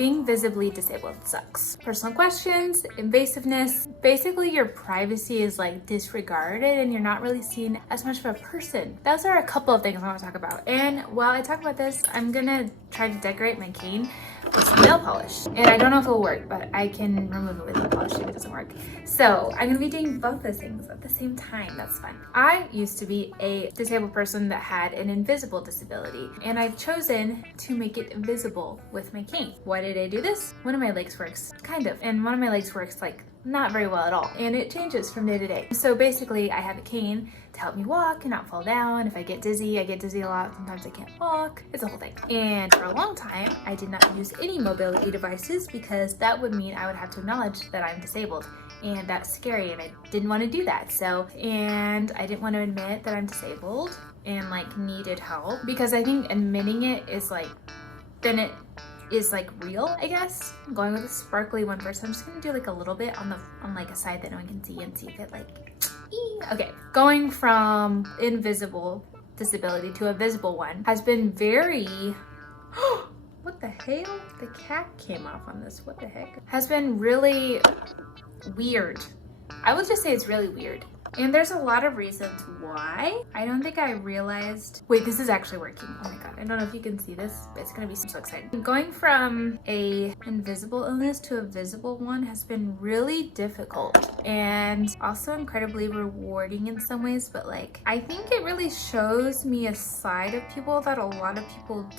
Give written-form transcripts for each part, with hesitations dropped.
being visibly disabled sucks. Personal questions, invasiveness, basically your privacy is like disregarded and you're not really seen as much of a person. Those are a couple of things I want to talk about. And while I talk about this, I'm gonna try to decorate my cane with some nail polish. And I don't know if it'll work, but I can remove it with nail polish if it doesn't work. So I'm gonna be doing both those things at the same time. That's fun. I used to be a disabled person that had an invisible disability, and I've chosen to make it visible with my cane. Why did I do this? One of my legs works, kind of, and one of my legs works like not very well at all, and it changes from day to day. So basically I have a cane to help me walk and not fall down. If I get dizzy a lot. Sometimes I can't walk. It's a whole thing. And for a long time I did not use any mobility devices because that would mean I would have to acknowledge that I'm disabled, and that's scary and I didn't want to do that. And I didn't want to admit that I'm disabled and like needed help, because I think admitting it is like, then it is like real, I guess. I'm going with a sparkly one first. I'm just gonna do like a little bit on like a side that no one can see and see if it like, okay. Going from invisible disability to a visible one has been very, what the hell? The cat came off on this, what the heck? Has been really weird. I would just say it's really weird. And there's a lot of reasons why. I don't think I realized, wait, this is actually working. Oh my God, I don't know if you can see this, but it's gonna be so exciting. Going from a invisible illness to a visible one has been really difficult and also incredibly rewarding in some ways, but like, I think it really shows me a side of people that a lot of people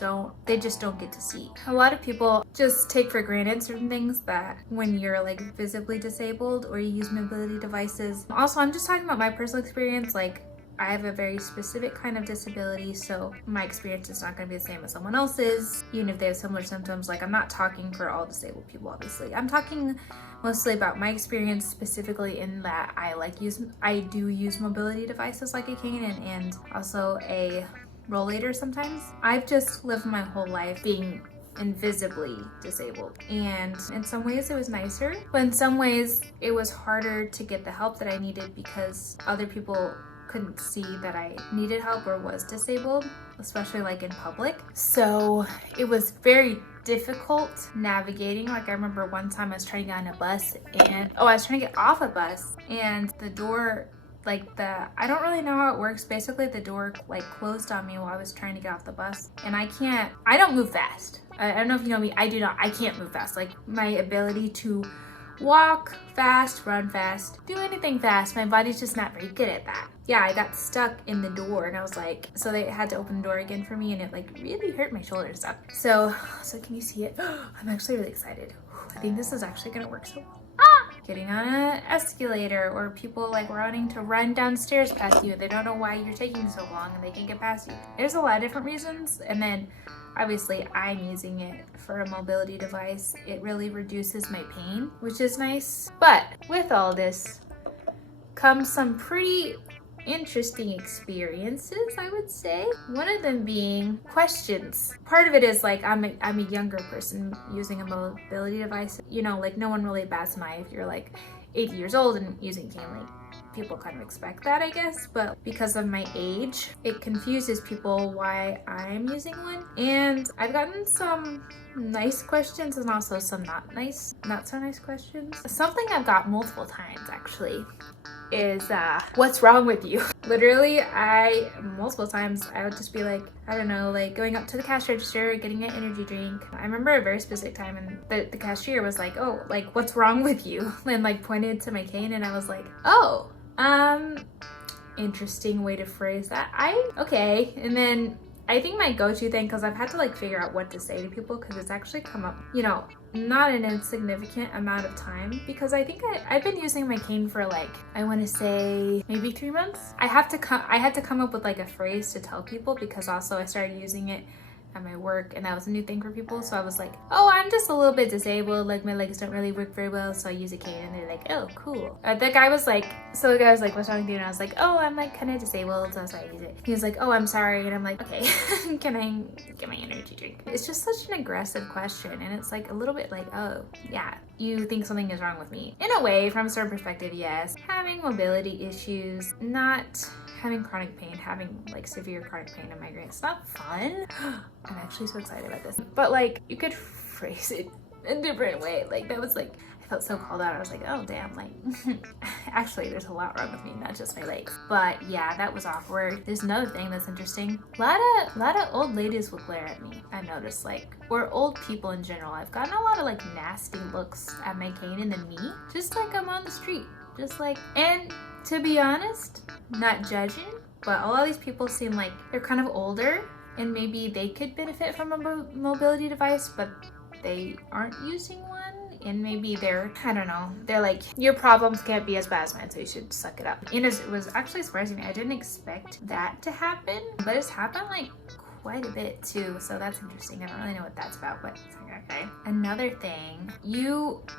they just don't get to see. A lot of people just take for granted certain things that when you're like visibly disabled or you use mobility devices. Also, I'm just talking about my personal experience. Like, I have a very specific kind of disability, so my experience is not going to be the same as someone else's, even if they have similar symptoms. Like, I'm not talking for all disabled people, obviously. I'm talking mostly about my experience, specifically in that I do use mobility devices like a cane and also a rollator sometimes. I've just lived my whole life being invisibly disabled, and in some ways it was nicer, but in some ways it was harder to get the help that I needed because other people couldn't see that I needed help or was disabled, especially like in public. So it was very difficult navigating. Like, I remember one time I was trying to get on a bus and I was trying to get off a bus, and the door, like I don't really know how it works. Basically the door like closed on me while I was trying to get off the bus, and I don't move fast. I don't know if you know me, I can't move fast. Like, my ability to walk fast, run fast, do anything fast, my body's just not very good at that. Yeah, I got stuck in the door and I was like, so they had to open the door again for me, and it like really hurt my shoulder and stuff. So can you see it? I'm actually really excited. I think this is actually gonna work so well. Getting on an escalator, or people like wanting to run downstairs past you. They don't know why you're taking so long and they can get past you. There's a lot of different reasons. And then obviously I'm using it for a mobility device. It really reduces my pain, which is nice. But with all this comes some pretty interesting experiences, I would say. One of them being questions. Part of it is like, I'm a younger person using a mobility device. You know, like, no one really bats an eye if you're like 80 years old and using cane. Like, people kind of expect that, I guess, but because of my age, it confuses people why I'm using one. And I've gotten some nice questions and also some not so nice questions. Something I've got multiple times actually is what's wrong with you? Literally, multiple times I would just be like, I don't know, like going up to the cash register, getting an energy drink. I remember a very specific time, and the cashier was like, oh, like, what's wrong with you? And like pointed to my cane, and I was like, oh, interesting way to phrase that. Okay. And then I think my go-to thing, because I've had to like figure out what to say to people, because it's actually come up, you know, not an insignificant amount of time, because I think I've been using my cane for like, I want to say maybe 3 months. I had to come up with like a phrase to tell people, because also I started using it at my work, and that was a new thing for people. So I was like, oh, I'm just a little bit disabled, like my legs don't really work very well, so I use a cane. And they're like, oh, cool. The guy was like, what's wrong with you? And I was like, oh, I'm like kind of disabled, so that's why I use it. He was like, oh, I'm sorry. And I'm like, okay, can I get my energy drink? It's just such an aggressive question, and it's like a little bit like, oh yeah, you think something is wrong with me. In a way, from a certain perspective, yes. Having mobility issues, not having chronic pain, having like severe chronic pain and migraine, it's not fun. I'm actually so excited about this. But like, you could phrase it a different way. Like that was like, I felt so called out. I was like, oh damn, like actually there's a lot wrong with me, not just my legs. But yeah, that was awkward. There's another thing that's interesting. A lot of old ladies will glare at me. I noticed, like, or old people in general. I've gotten a lot of like nasty looks at my cane and then me, just like I'm on the street, just like, and to be honest, not judging, but a lot of these people seem like they're kind of older and maybe they could benefit from a mobility device, but they aren't using one. And maybe they're, I don't know, they're like, your problems can't be as bad as mine, so you should suck it up. And it was actually surprising me. I didn't expect that to happen, but it's happened like quite a bit too, so that's interesting. I don't really know what that's about, but it's like, okay. Another thing,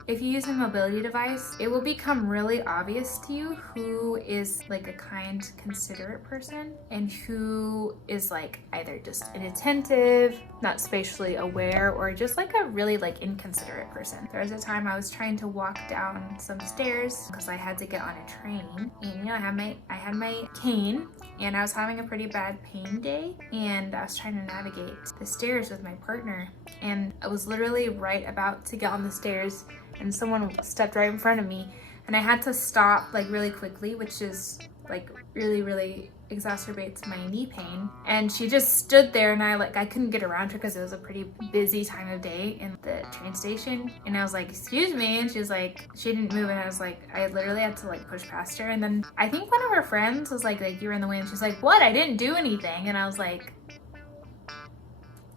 if you use a mobility device, it will become really obvious to you who is like a kind, considerate person and who is like either just inattentive, not spatially aware, or just like a really like inconsiderate person. There was a time I was trying to walk down some stairs because I had to get on a train, and you know, I had my cane, and I was having a pretty bad pain day, and I was trying to navigate the stairs with my partner, and I was literally right about to get on the stairs and someone stepped right in front of me, and I had to stop like really quickly, which is like really exacerbates my knee pain. And she just stood there, and I couldn't get around her because it was a pretty busy time of day in the train station, and I was like, excuse me, and she was like, she didn't move, and I was like, I literally had to like push past her. And then I think one of her friends was like you're in the way, and she's like, what, I didn't do anything. And I was like,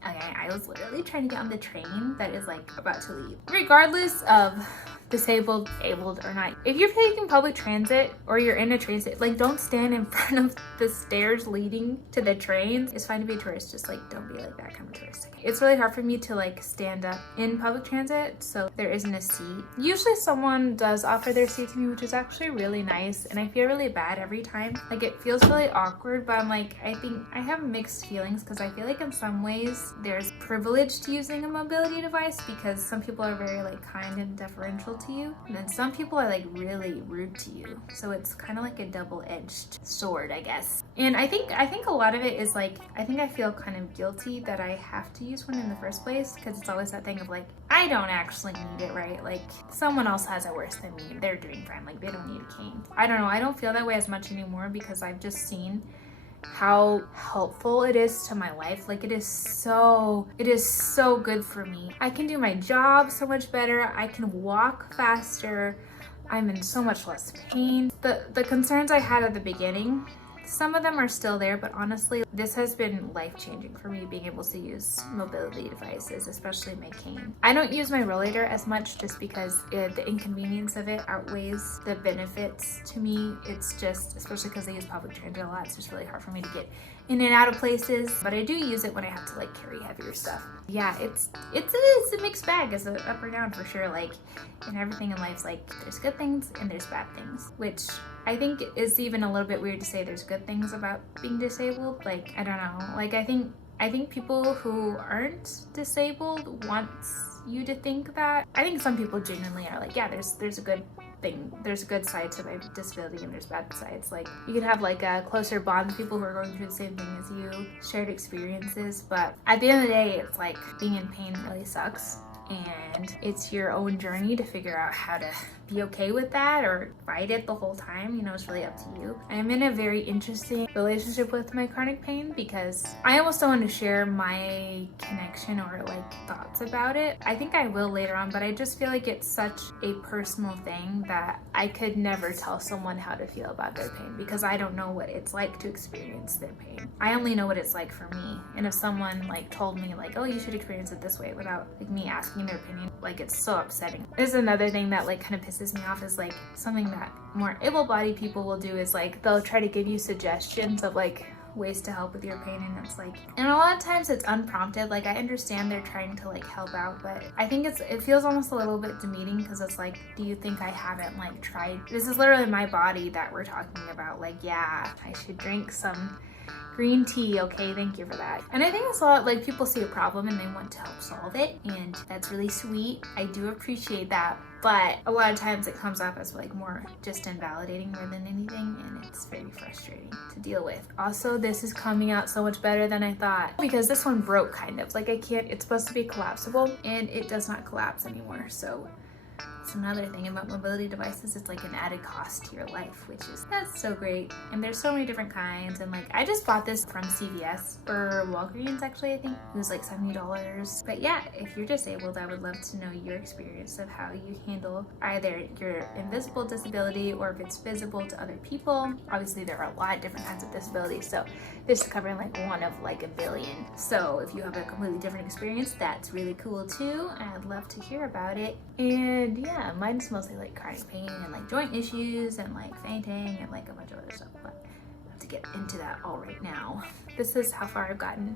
okay, I was literally trying to get on the train that is like about to leave. Regardless of disabled, abled or not, if you're taking public transit or you're in a transit, like don't stand in front of the stairs leading to the trains. It's fine to be a tourist, just like don't be like that kind of tourist. It's really hard for me to like stand up in public transit, so there isn't a seat. Usually someone does offer their seat to me, which is actually really nice, and I feel really bad every time. Like it feels really awkward, but I'm like, I think I have mixed feelings because I feel like in some ways there's privilege to using a mobility device because some people are very like kind and deferential to you, and then some people are like really rude to you. So it's kind of like a double-edged sword, I guess. And I think a lot of it is like, I think I feel kind of guilty that I have to use one in the first place, because it's always that thing of like, I don't actually need it, right? Like someone else has it worse than me, they're doing fine, like they don't need a cane. I don't know, I don't feel that way as much anymore because I've just seen how helpful it is to my life. Like it is so good for me. I can do my job so much better, I can walk faster, I'm in so much less pain. The concerns I had at the beginning, some of them are still there, but honestly, this has been life-changing for me, being able to use mobility devices, especially my cane. I don't use my rollator as much just because the inconvenience of it outweighs the benefits to me. It's just, especially because I use public transit a lot, it's just really hard for me to get in and out of places, but I do use it when I have to like carry heavier stuff. Yeah, it's a mixed bag, it's a up or down for sure. Like in everything in life, like there's good things and there's bad things, which I think is even a little bit weird to say there's good things about being disabled. Like, I don't know, like I think people who aren't disabled want you to think that. I think some people genuinely are like, yeah, there's a good thing, there's a good side to my disability and there's bad sides. Like you can have like a closer bond with people who are going through the same thing as you, shared experiences, but at the end of the day, it's like being in pain really sucks, and it's your own journey to figure out how to be okay with that or fight it the whole time. You know, it's really up to you. I'm in a very interesting relationship with my chronic pain because I almost don't want to share my connection or like thoughts about it. I think I will later on, but I just feel like it's such a personal thing that I could never tell someone how to feel about their pain because I don't know what it's like to experience their pain. I only know what it's like for me. And if someone like told me like, oh, you should experience it this way without like me asking their opinion, like it's so upsetting. There's another thing that like kind of pisses me off is like something that more able-bodied people will do is like they'll try to give you suggestions of like ways to help with your pain, and it's like, and a lot of times it's unprompted. Like I understand they're trying to like help out, but I think it feels almost a little bit demeaning because it's like, do you think I haven't like tried? This is literally my body that we're talking about. Like, yeah, I should drink some Green tea, okay, thank you for that. And I think it's a lot like people see a problem and they want to help solve it, and that's really sweet. I do appreciate that, but a lot of times it comes off as like more just invalidating more than anything, and it's very frustrating to deal with. Also, this is coming out so much better than I thought because this one broke kind of. Like it's supposed to be collapsible and it does not collapse anymore, so it's another thing about mobility devices. It's like an added cost to your life, that's so great. And there's so many different kinds. And like, I just bought this from CVS or Walgreens, actually, I think. It was like $70. But yeah, if you're disabled, I would love to know your experience of how you handle either your invisible disability or if it's visible to other people. Obviously, there are a lot of different kinds of disabilities. So this is covering like one of like a billion. So if you have a completely different experience, that's really cool too. And I'd love to hear about it. And yeah, mine's mostly like chronic pain and like joint issues and like fainting and like a bunch of other stuff, but I have to get into that all right now. This is how far I've gotten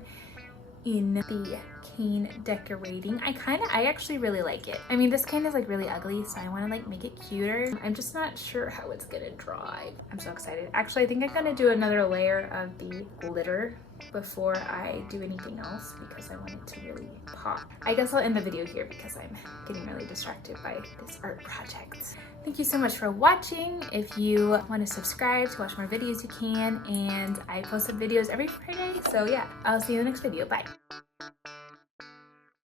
in the cane decorating. I actually really like it. I mean, this cane is like really ugly, so I want to like make it cuter. I'm just not sure how it's gonna dry. I'm so excited. Actually, I think I'm gonna do another layer of the glitter before I do anything else because I want it to really pop. I guess I'll end the video here because I'm getting really distracted by this art project. Thank you so much for watching. If you want to subscribe to watch more videos, you can, and I post videos every Friday. So yeah, I'll see you in the next video. Bye.